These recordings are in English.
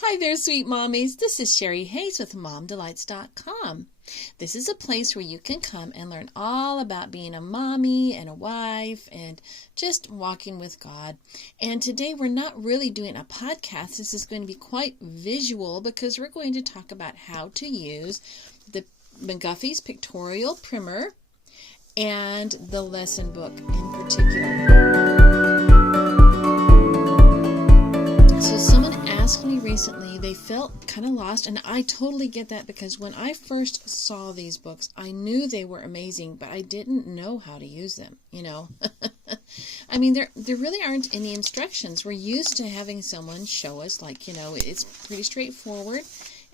Hi there, sweet mommies. This is Sherry Hayes with MomDelights.com. This is a place where you can come and learn all about being a mommy and a wife and just walking with God. And today we're not really doing a podcast. This is going to be quite visual because we're going to talk about how to use the McGuffey's Pictorial Primer and the lesson book in particular. So someone asked me recently, they felt kind of lost, and I totally get that because when I first saw these books, I knew they were amazing, but I didn't know how to use them, I mean, there really aren't any instructions. We're used to having someone show us, it's pretty straightforward,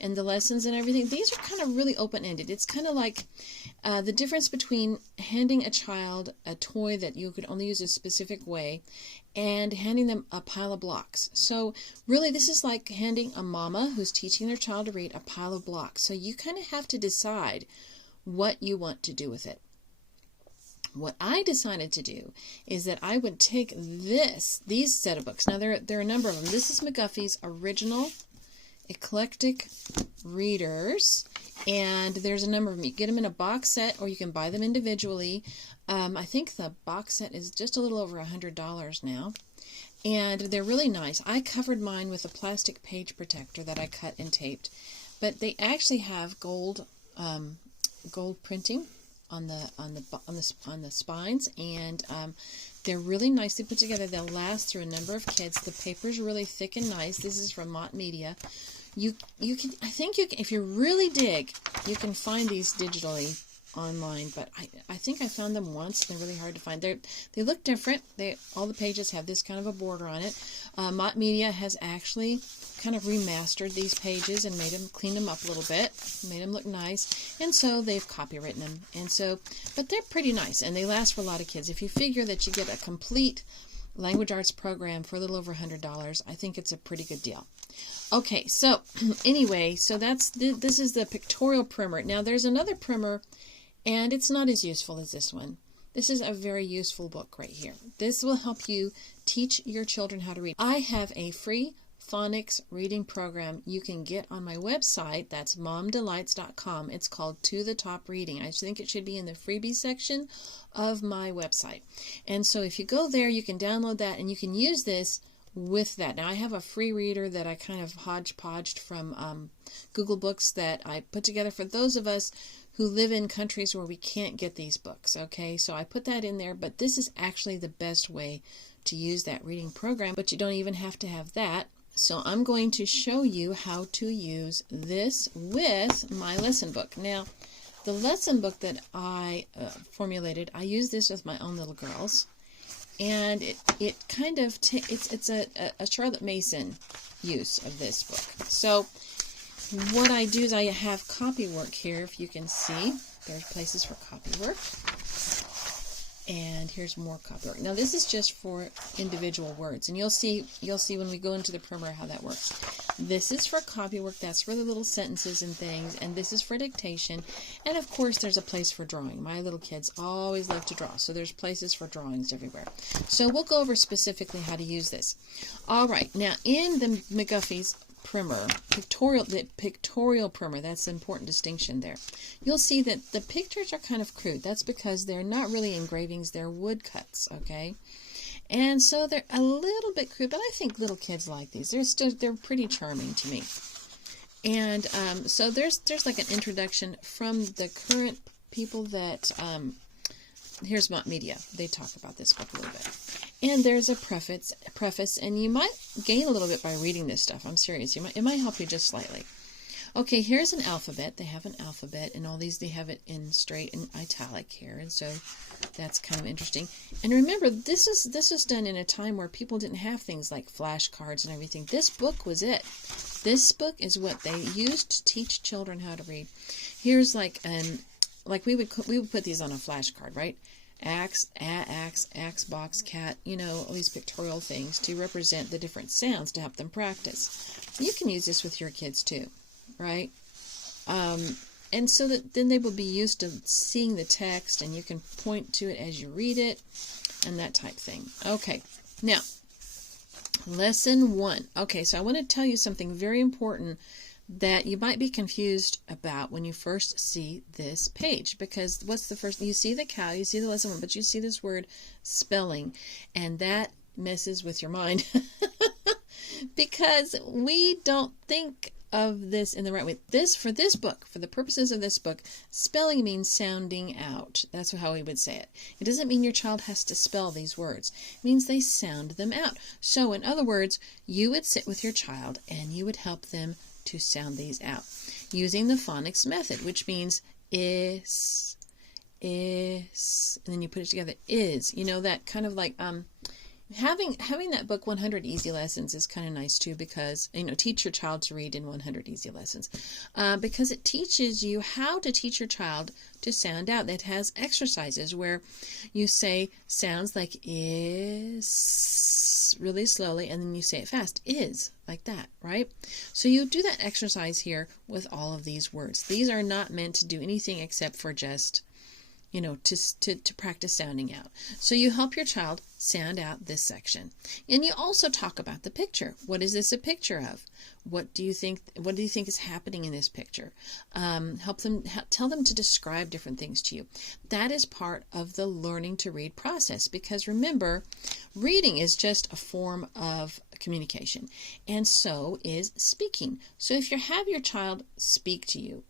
and the lessons and everything. These are kind of really open-ended. It's kind of like the difference between handing a child a toy that you could only use a specific way and handing them a pile of blocks. So really this is like handing a mama who's teaching their child to read a pile of blocks. So you kind of have to decide what you want to do with it. What I decided to do is that I would take these set of books. Now there are a number of them. This is McGuffey's original eclectic readers, and there's a number of them. You get them in a box set or you can buy them individually. I think the box set is just a little over $100 now, and they're really nice. I covered mine with a plastic page protector that I cut and taped, but they actually have gold printing on the spines, and they're really nicely put together. They'll last through a number of kids. The paper's really thick and nice. This is from Mott Media. You can, I think you can, if you really dig, you can find these digitally online, but I think I found them once. They're really hard to find. They look different. All the pages have this kind of a border on it. Mott Media has actually kind of remastered these pages and cleaned them up a little bit, made them look nice, and so they've copywritten them. And so, but they're pretty nice, and they last for a lot of kids. If you figure that you get a complete language arts program for a little over $100, I think it's a pretty good deal. Okay, so anyway, so this is the pictorial primer. Now there's another primer, and it's not as useful as this one. This is a very useful book right here. This will help you teach your children how to read. I have a free phonics reading program you can get on my website. That's MomDelights.com. It's called To the Top Reading. I think it should be in the freebie section of my website. And so if you go there, you can download that and you can use this with that. Now I have a free reader that I kind of hodgepodged from Google Books that I put together for those of us who live in countries where we can't get these books. Okay, so I put that in there, but this is actually the best way to use that reading program, but you don't even have to have that. So I'm going to show you how to use this with my lesson book. Now, the lesson book that I formulated, I use this with my own little girls, and it kind of it's a Charlotte Mason use of this book. So what I do is I have copywork here. If you can see, there's places for copywork. And here's more copywork. Now this is just for individual words, and you'll see when we go into the primer how that works. This is for copywork. That's for the little sentences and things, and this is for dictation. And of course there's a place for drawing. My little kids always love to draw, so there's places for drawings everywhere. So we'll go over specifically how to use this. All right, now in the McGuffey's primer, the pictorial primer, that's the important distinction there. You'll see that the pictures are kind of crude. That's because they're not really engravings, they're woodcuts, okay? And so they're a little bit crude, but I think little kids like these. They're pretty charming to me. And so there's like an introduction from the current people that here's Mott Media. They talk about this book a little bit. And there's a preface, and you might gain a little bit by reading this stuff. I'm serious. It might help you just slightly. Okay, here's an alphabet. They have an alphabet, and all these, they have it in straight and italic here, and so that's kind of interesting. And remember, this was done in a time where people didn't have things like flashcards and everything. This book was it. This book is what they used to teach children how to read. Here's like we would put these on a flashcard, right? Axe, box, cat, all these pictorial things to represent the different sounds to help them practice. You can use this with your kids too, right? And so that then they will be used to seeing the text, and you can point to it as you read it and that type thing. Okay, now Lesson 1. Okay, so I want to tell you something very important that you might be confused about when you first see this page. Because what's the first? You see the cow, you see the lesson 1, but you see this word spelling, and that messes with your mind because we don't think of this in the right way. For this book, for the purposes of this book, spelling means sounding out. That's how we would say it. It doesn't mean your child has to spell these words. It means they sound them out. So in other words, you would sit with your child and you would help them to sound these out using the phonics method, which means is, and then you put it together, is. You know, that kind of like having that book 100 Easy Lessons is kind of nice too, because, you know, teach your child to read in 100 Easy Lessons, because it teaches you how to teach your child to sound out. It has exercises where you say sounds like is really slowly, and then you say it fast, is, like that, right? So you do that exercise here with all of these words. These are not meant to do anything except for just, you know, to practice sounding out. So you help your child sound out this section. And you also talk about the picture. What is this a picture of? What do you think is happening in this picture? Tell them to describe different things to you. That is part of the learning to read process, because remember, reading is just a form of communication, and so is speaking. So if you have your child speak to you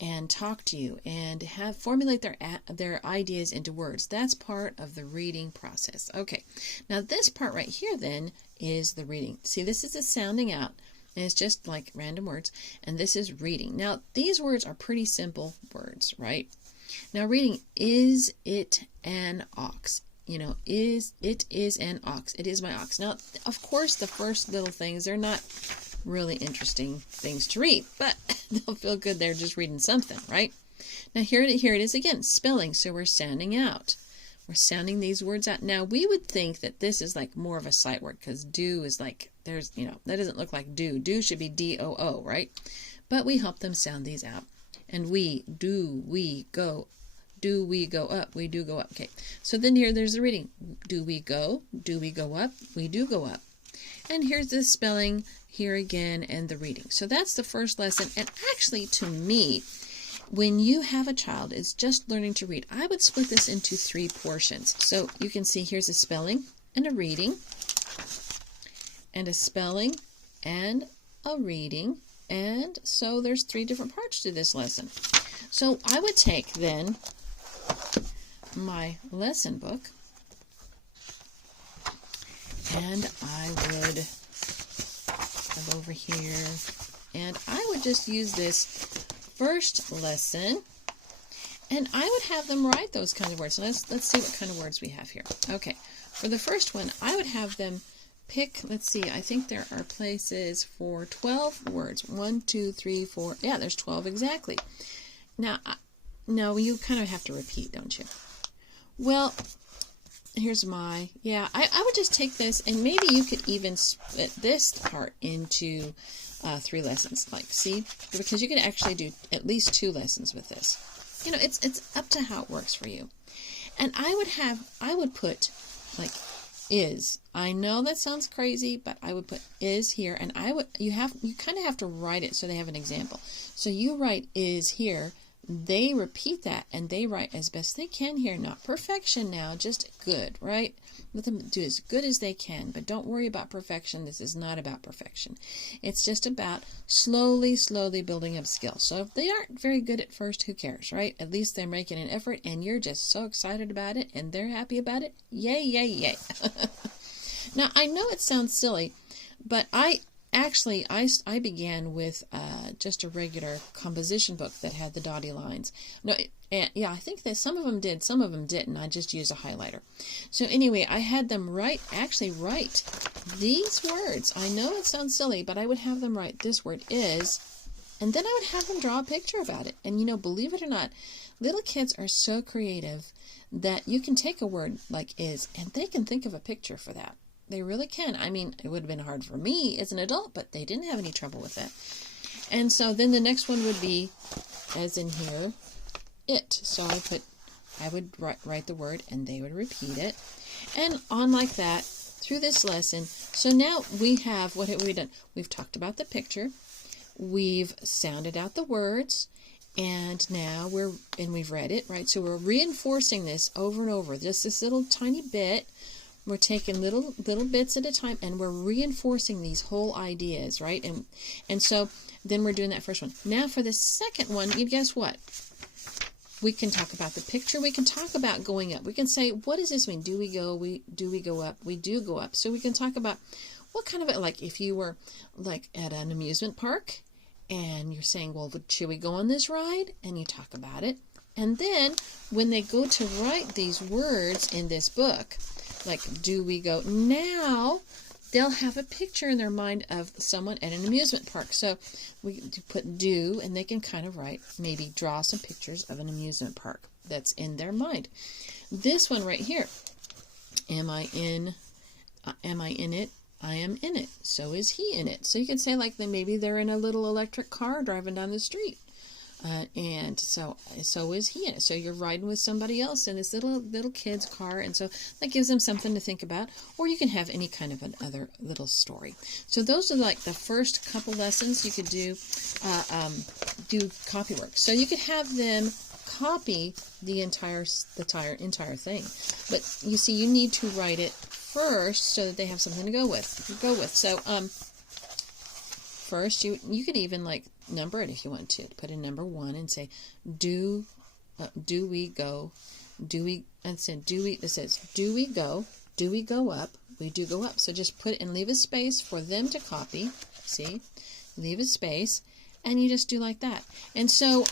and talk to you and formulate their ideas into words, that's part of the reading process. Okay, now this part right here then is the reading. See, this is the sounding out, and it's just like random words, and this is reading. Now these words are pretty simple words, right? Now reading, is it an ox? You know, it is an ox. It is my ox. Now, of course, the first little things, they're not really interesting things to read, but they'll feel good. They're just reading something, right? Now here it is again, spelling. So we're sounding out. We're sounding these words out. Now we would think that this is like more of a sight word, because do is like, there's, you know, that doesn't look like do. Do should be D-O-O, right? But we help them sound these out. And we go. Do we go up? We do go up. Okay. So then here, there's the reading. Do we go? Do we go up? We do go up. And here's the spelling here again and the reading. So that's the first lesson. And actually, to me, when you have a child is just learning to read, I would split this into 3 portions. So you can see here's a spelling and a reading, and a spelling and a reading. And so there's 3 different parts to this lesson. So I would take then my lesson book, and I would come over here, and I would just use this first lesson, and I would have them write those kinds of words. So let's see what kind of words we have here. Okay, for the first one, I would have them pick, let's see, I think there are places for 12 words. 1, 2, 3, 4, yeah, there's 12 exactly. Now, no, you kind of have to repeat, don't you? Well, here's I would just take this, and maybe you could even split this part into 3 lessons. Like, see, because you can actually do at least 2 lessons with this. You know, it's up to how it works for you. And I would put like is. I know that sounds crazy, but I would put is here, and you kind of have to write it so they have an example. So you write is here. They repeat that, and they write as best they can here. Not perfection now, just good, right? Let them do as good as they can, but don't worry about perfection. This is not about perfection. It's just about slowly building up skills. So if they aren't very good at first, who cares, right? At least they're making an effort, and you're just so excited about it, and they're happy about it. Yay, yay, yay. Now, I know it sounds silly, but I began with just a regular composition book that had the dotty lines. No, I think that some of them did, some of them didn't. I just used a highlighter. So anyway, I had them write these words. I know it sounds silly, but I would have them write this word is, and then I would have them draw a picture about it. And believe it or not, little kids are so creative that you can take a word like is, and they can think of a picture for that. They really can. I mean, it would have been hard for me as an adult, but they didn't have any trouble with that. And so then the next one would be, as in here, it. So I would write the word, and they would repeat it. And on like that, through this lesson, So now we have, what have we done? We've talked about the picture. We've sounded out the words. And now we've read it, right? So we're reinforcing this over and over. Just this little tiny bit. We're taking little bits at a time, and we're reinforcing these whole ideas, right? And so then we're doing that first one. Now for the second one, you guess what? We can talk about the picture. We can talk about going up. We can say, what does this mean? Do we go up? We do go up. So we can talk about what kind of, like if you were like at an amusement park and you're saying, well, should we go on this ride? And you talk about it. And then when they go to write these words in this book, like do we go, now they'll have a picture in their mind of someone at an amusement park. So we put do, and they can kind of write, maybe draw some pictures of an amusement park that's in their mind. This one right here, am I in it? I am in it. So is he in it. So you can say like maybe they're in a little electric car driving down the street. And so is he in it. So you're riding with somebody else in this little kid's car, and so that gives them something to think about. Or you can have any kind of another little story. So those are like the first couple lessons. You could do copy work. So you could have them copy the entire thing. But you see, you need to write it first so that they have something to go with. So first you could even like number it if you want to. Put in number 1 and say, do we go? It says, do we go? Do we go up? We do go up. So just put and leave a space for them to copy. See? Leave a space. And you just do like that. And so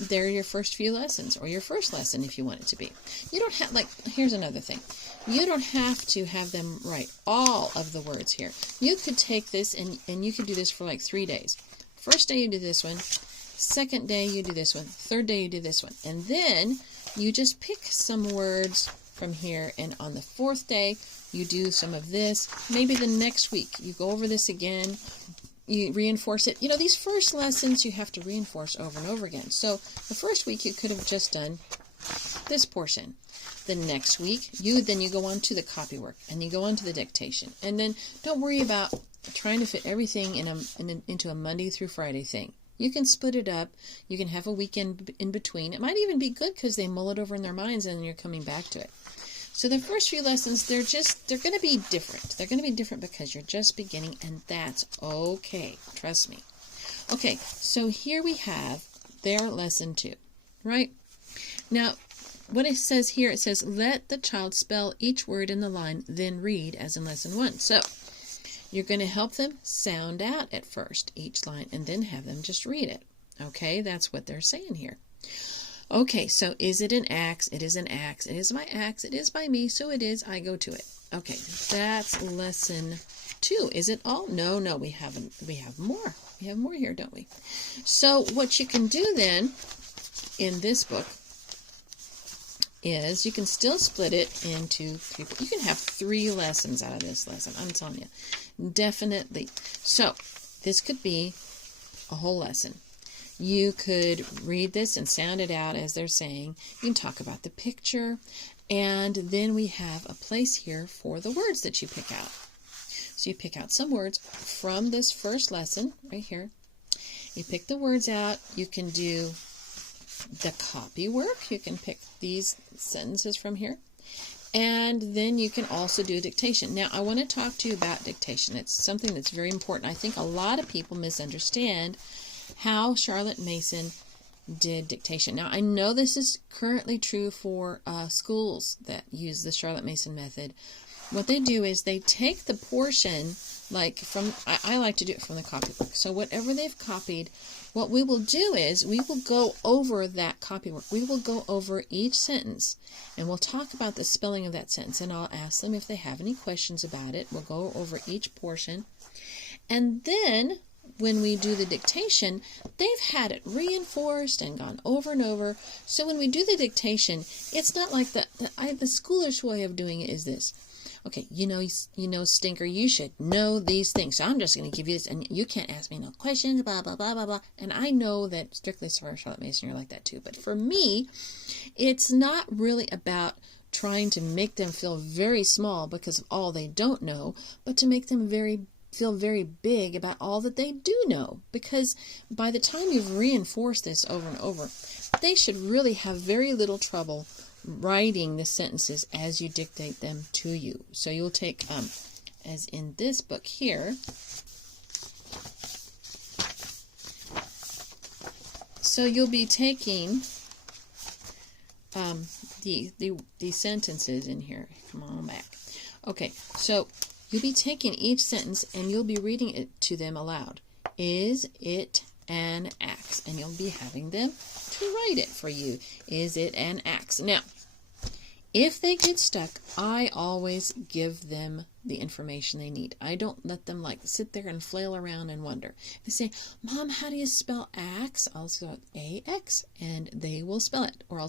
there are your first few lessons, or your first lesson if you want it to be. You don't have, like, here's another thing. You don't have to have them write all of the words here. You could take this and you could do this for like 3 days. First day you do this one. Second day you do this one. Third day you do this one. And then you just pick some words from here. And on the 4th day you do some of this. Maybe the next week you go over this again. You reinforce it. You know, these first lessons you have to reinforce over and over again. So the first week you could have just done this portion. The next week, you go on to the copy work, and you go on to the dictation. And then don't worry about trying to fit everything into a Monday through Friday thing. You can split it up. You can have a weekend in between. It might even be good because they mull it over in their minds and then you're coming back to it. So the first few lessons, they're going to be different. They're going to be different because you're just beginning, and that's okay. Trust me. Okay, so here we have their lesson 2, right? Now, what it says here, it says, let the child spell each word in the line, then read as in lesson 1. So you're going to help them sound out at first each line and then have them just read it. Okay, that's what they're saying here. Okay, so is it an axe? It is an axe. It is my axe. It is by me, so it is. I go to it. Okay, that's lesson 2. Is it all? No, we haven't. We have more. We have more here, don't we? So what you can do then in this book is you can still split it into 3. You can have 3 lessons out of this lesson. I'm telling you. Definitely. So this could be a whole lesson. You could read this and sound it out as they're saying. You can talk about the picture. And then we have a place here for the words that you pick out. So you pick out some words from this first lesson right here. You pick the words out. You can do the copy work. You can pick these sentences from here. And then you can also do dictation. Now, I want to talk to you about dictation. It's something that's very important. I think a lot of people misunderstand how Charlotte Mason did dictation. Now, I know this is currently true for schools that use the Charlotte Mason method. What they do is they take the portion, like from, I like to do it from the copybook. So whatever they've copied, what we will do is we will go over that copywork. We will go over each sentence, and we'll talk about the spelling of that sentence, and I'll ask them if they have any questions about it. We'll go over each portion. And then when we do the dictation, they've had it reinforced and gone over and over. So when we do the dictation, it's not like the schoolers way of doing it is this. Okay, you know, Stinker, you should know these things. So I'm just going to give you this, and you can't ask me no questions, blah, blah, blah, blah, blah. And I know that strictly for Charlotte Mason, you're like that too. But for me, it's not really about trying to make them feel very small because of all they don't know, but to make them feel very big about all that they do know. Because by the time you've reinforced this over and over, they should really have very little trouble writing the sentences as you dictate them to you. So you'll take, as in this book here, so you'll be taking the sentences in here. Come on back. Okay, so you'll be taking each sentence and you'll be reading it to them aloud. Is it an axe? And you'll be having them to write it for you. Is it an axe? Now, if they get stuck, I always give them the information they need. I don't let them like sit there and flail around and wonder. They say, Mom, how do you spell axe? I'll spell A-X, and they will spell it. Or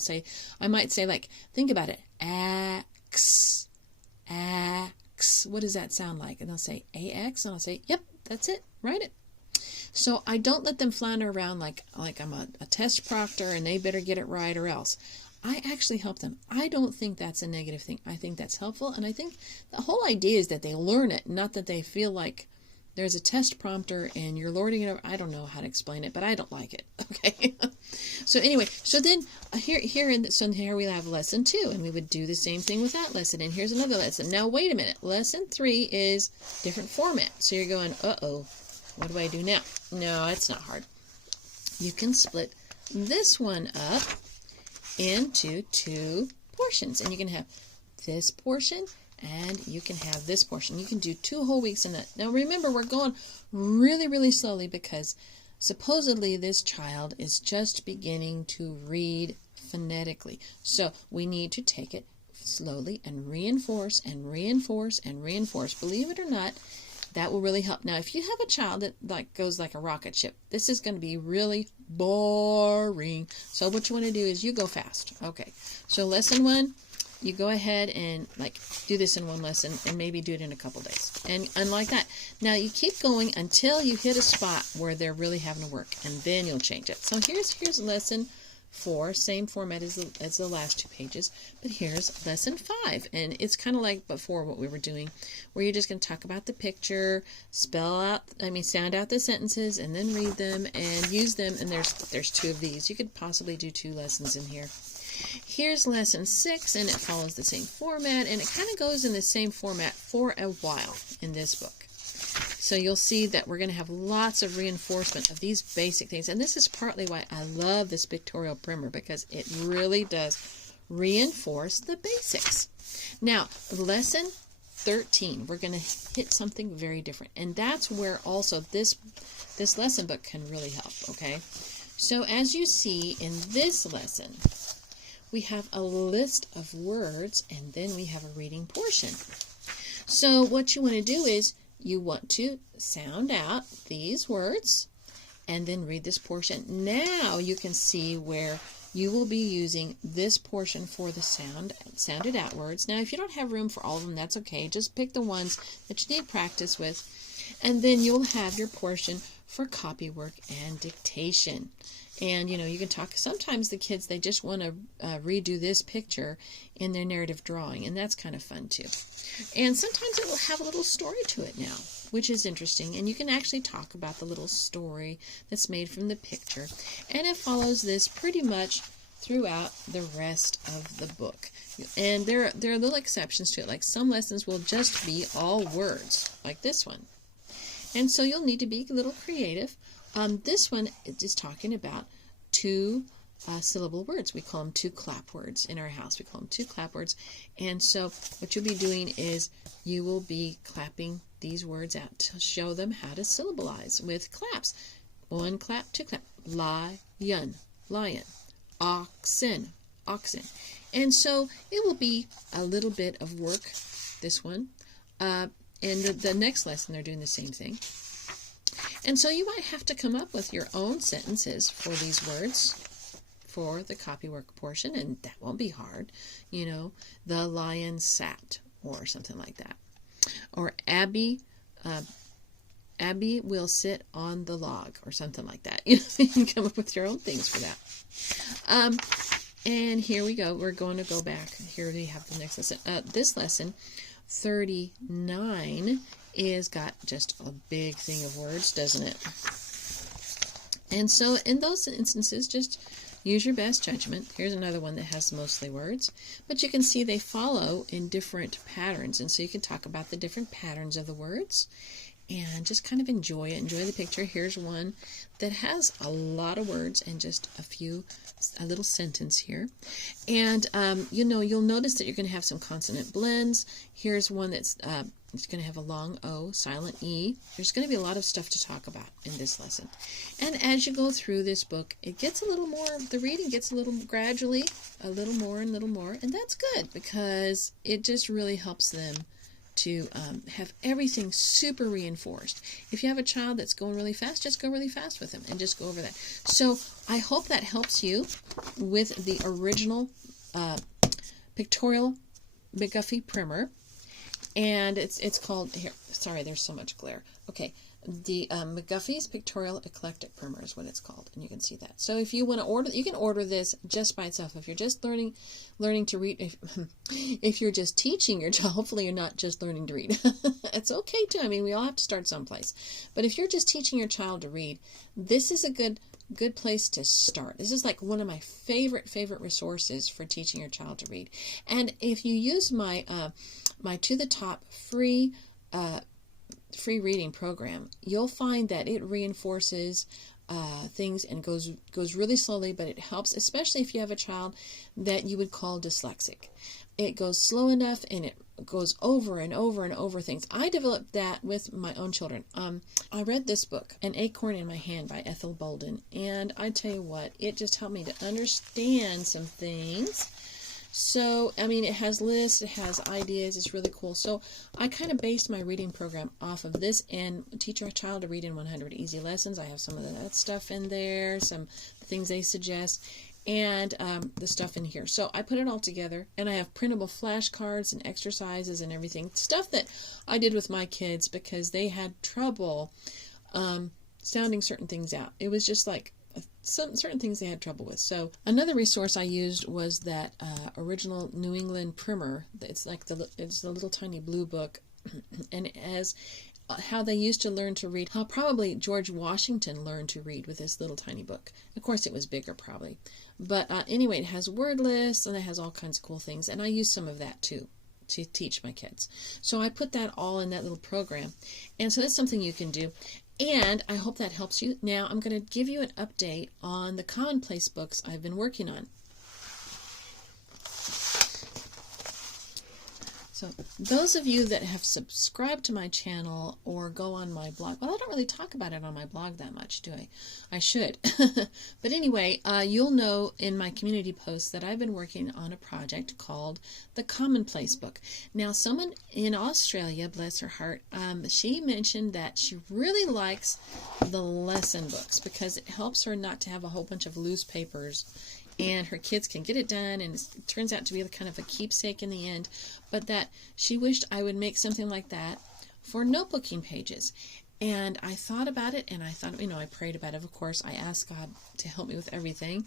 I might say like, think about it. Axe, axe. What does that sound like? And they'll say A-X, and I'll say, yep, that's it. Write it. So I don't let them flounder around like I'm a test proctor and they better get it right or else. I actually help them. I don't think that's a negative thing. I think that's helpful, and I think the whole idea is that they learn it, not that they feel like there's a test prompter and you're lording it over. I don't know how to explain it, but I don't like it. Okay. So anyway, so then here we have lesson 2, and we would do the same thing with that lesson. And here's another lesson. Now wait a minute. Lesson 3 is different format. So you're going, uh-oh, what do I do now? No, it's not hard. You can split this one up into 2 portions, and you can have this portion and you can have this portion. You can do 2 whole weeks in that. Now remember, we're going really, really slowly because supposedly this child is just beginning to read phonetically. So we need to take it slowly and reinforce and reinforce and reinforce. Believe it or not, that will really help. Now, if you have a child that goes like a rocket ship, this is going to be really boring. So what you want to do is you go fast. Okay. So lesson 1, you go ahead and like do this in one lesson and maybe do it in a couple days. And like that. Now you keep going until you hit a spot where they're really having to work, and then you'll change it. So here's lesson 4, same format as the last 2 pages, but here's lesson 5, and it's kind of like before what we were doing, where you're just going to talk about the picture, sound out the sentences, and then read them and use them. And there's 2 of these. You could possibly do 2 lessons in here. Here's lesson 6, and it follows the same format, and it kind of goes in the same format for a while in this book. So you'll see that we're going to have lots of reinforcement of these basic things. And this is partly why I love this pictorial primer, because it really does reinforce the basics. Now, lesson 13, we're going to hit something very different. And that's where also this lesson book can really help, okay? So as you see in this lesson, we have a list of words, and then we have a reading portion. So what you want to do is you want to sound out these words and then read this portion. Now you can see where you will be using this portion for the sounded out words. Now, if you don't have room for all of them, that's okay. Just pick the ones that you need practice with, and then you'll have your portion for copy work and dictation. And, you can talk. Sometimes the kids, they just want to redo this picture in their narrative drawing, and that's kind of fun too. And sometimes it will have a little story to it now, which is interesting. And you can actually talk about the little story that's made from the picture. And it follows this pretty much throughout the rest of the book. And there are little exceptions to it. Like some lessons will just be all words, like this one. And so you'll need to be a little creative. This one is talking about 2 syllable words. We call them 2 clap words in our house. We call them 2 clap words. And so what you'll be doing is you will be clapping these words out to show them how to syllableize with claps. 1 clap, 2 clap. Lion, lion. Oxen, oxen. And so it will be a little bit of work, this one. And the next lesson, they're doing the same thing. And so you might have to come up with your own sentences for these words for the copywork portion, and that won't be hard. The lion sat, or something like that. Or Abby will sit on the log, or something like that. You can come up with your own things for that. And here we go. We're going to go back. Here we have the next lesson. This lesson, 39, is got just a big thing of words, doesn't it? And so in those instances, just use your best judgment. Here's another one that has mostly words. But you can see they follow in different patterns. And so you can talk about the different patterns of the words and just kind of enjoy it. Enjoy the picture. Here's one that has a lot of words and just a little sentence here. And, you'll notice that you're going to have some consonant blends. Here's one that's it's going to have a long O, silent E. There's going to be a lot of stuff to talk about in this lesson. And as you go through this book, it gets a little more, the reading gets a little gradually, a little more. And that's good because it just really helps them to have everything super reinforced. If you have a child that's going really fast, just go really fast with them and just go over that. So I hope that helps you with the original Pictorial McGuffey Primer. And it's called, here, sorry, there's so much glare. Okay, the McGuffey's Pictorial Eclectic Primer is what it's called, and you can see that. So if you want to order, you can order this just by itself. If you're just learning to read, if you're just teaching your child, hopefully you're not just learning to read. It's okay too. I mean, we all have to start someplace. But if you're just teaching your child to read, this is a good place to start. This is like one of my favorite resources for teaching your child to read. And if you use my my To the Top free reading program, you'll find that it reinforces things and goes really slowly, but it helps, especially if you have a child that you would call dyslexic. It goes slow enough and it goes over and over and over things. I developed that with my own children. I read this book, An Acorn in My Hand by Ethel Bolden, and I tell you what, it just helped me to understand some things. So, I mean, it has lists, it has ideas, it's really cool. So I kind of based my reading program off of this and Teach Your Child to Read in 100 Easy Lessons. I have some of that stuff in there, some things they suggest, and the stuff in here. So I put it all together, and I have printable flashcards and exercises and everything. Stuff that I did with my kids because they had trouble sounding certain things out. It was just like some certain things they had trouble with. So another resource I used was that original New England primer. It's like it's the little tiny blue book, and it has how they used to learn to read, how probably George Washington learned to read with this little tiny book. Of course, it was bigger probably. But anyway, it has word lists and it has all kinds of cool things. And I use some of that too to teach my kids. So I put that all in that little program. And so that's something you can do. And I hope that helps you. Now I'm going to give you an update on the Commonplace books I've been working on. So those of you that have subscribed to my channel or go on my blog, well, I don't really talk about it on my blog that much, do I? I should. But anyway, you'll know in my community posts that I've been working on a project called the Commonplace Book. Now, someone in Australia, bless her heart, she mentioned that she really likes the lesson books because it helps her not to have a whole bunch of loose papers, and her kids can get it done, and it turns out to be kind of a keepsake in the end. But that she wished I would make something like that for notebooking pages. And I thought about it, and I thought, I prayed about it, of course. I asked God to help me with everything.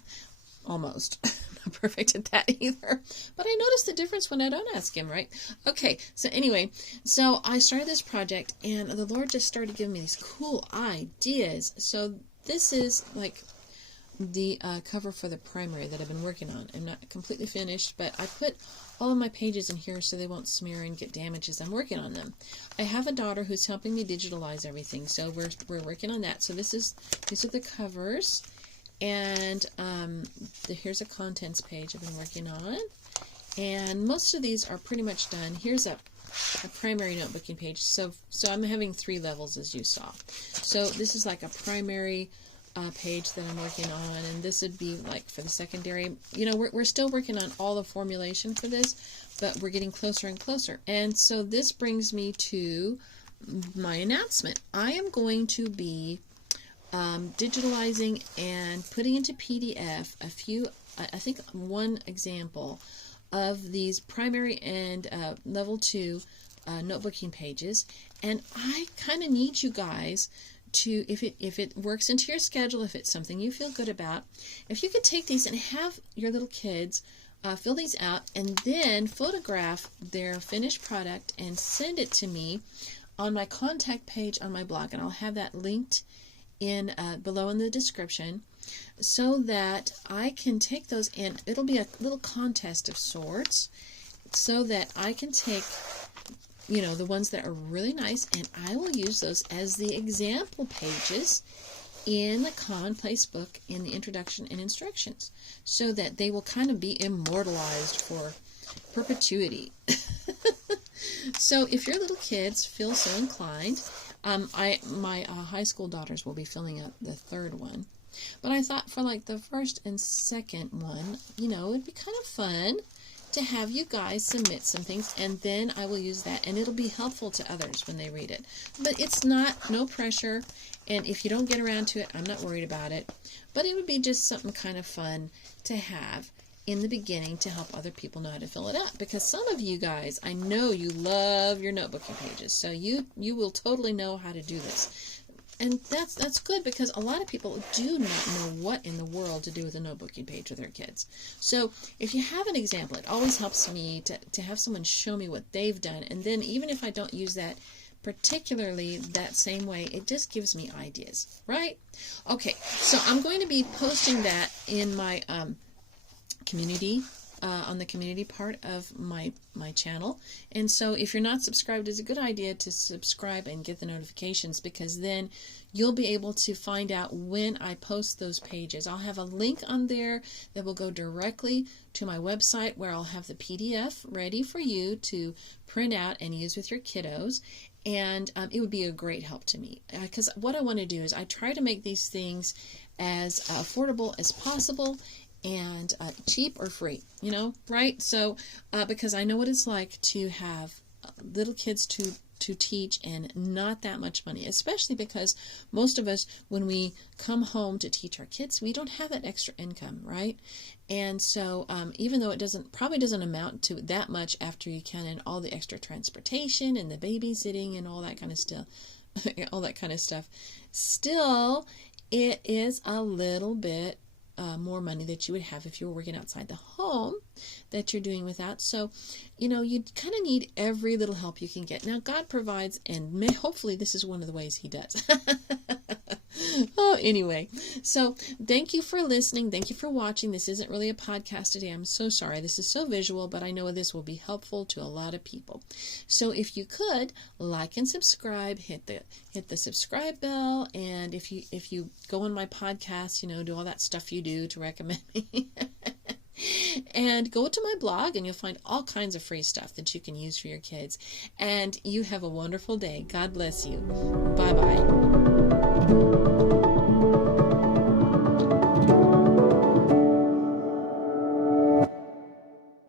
Almost. Not perfect at that either. But I noticed the difference when I don't ask Him, right? Okay, so anyway, so I started this project, and the Lord just started giving me these cool ideas. So this is like the cover for the primary that I've been working on. I'm not completely finished, but I put all of my pages in here so they won't smear and get damaged as I'm working on them. I have a daughter who's helping me digitalize everything, so we're working on that. So these are the covers, and here's a contents page I've been working on, and most of these are pretty much done. Here's a primary notebooking page. So I'm having 3 levels, as you saw. So this is like a primary page that I'm working on, and this would be like for the secondary. We're still working on all the formulation for this, but we're getting closer and closer. And so this brings me to my announcement. I am going to be digitalizing and putting into PDF a few, I think one example of these primary and level 2 notebooking pages, and I kind of need you guys to, if it works into your schedule, if it's something you feel good about, if you could take these and have your little kids fill these out and then photograph their finished product and send it to me on my contact page on my blog, and I'll have that linked in below in the description, so that I can take those, and it'll be a little contest of sorts, so that I can take, you know, the ones that are really nice, and I will use those as the example pages in the Commonplace book in the introduction and instructions, so that they will kind of be immortalized for perpetuity. So if your little kids feel so inclined, my high school daughters will be filling out the third one, but I thought for like the first and second one, you know, it'd be kind of fun to have you guys submit some things, and then I will use that, and it'll be helpful to others when they read it. But it's no pressure, and if you don't get around to it, I'm not worried about it. But it would be just something kind of fun to have in the beginning to help other people know how to fill it out, because some of you guys, I know you love your notebooking pages, so you will totally know how to do this. And that's good, because a lot of people do not know what in the world to do with a notebooking page with their kids. So if you have an example, it always helps me to have someone show me what they've done. And then even if I don't use that particularly that same way, it just gives me ideas, right? Okay, so I'm going to be posting that in my community, on the community part of my channel. And so if you're not subscribed, it's a good idea to subscribe and get the notifications, because then you'll be able to find out when I post those pages. I'll have a link on there that will go directly to my website, where I'll have the PDF ready for you to print out and use with your kiddos. And it would be a great help to me, because what I want to do is I try to make these things as affordable as possible, and cheap or free, you know, right? So because I know what it's like to have little kids to teach and not that much money, especially because most of us, when we come home to teach our kids, we don't have that extra income, right? And so even though it probably doesn't amount to that much after you count in all the extra transportation and the babysitting and all that kind of stuff, still it is a little bit more money that you would have if you were working outside the home that you're doing without. So, you know, you kind of need every little help you can get. Now, God provides, and hopefully this is one of the ways He does. Oh, anyway, so thank you for listening. Thank you for watching. This isn't really a podcast today. I'm so sorry. This is so visual, but I know this will be helpful to a lot of people. So if you could like and subscribe, hit the subscribe bell, and if you go on my podcast, you know, do all that stuff you do to recommend me. And go to my blog, and you'll find all kinds of free stuff that you can use for your kids. And you have a wonderful day. God bless you. Bye-bye.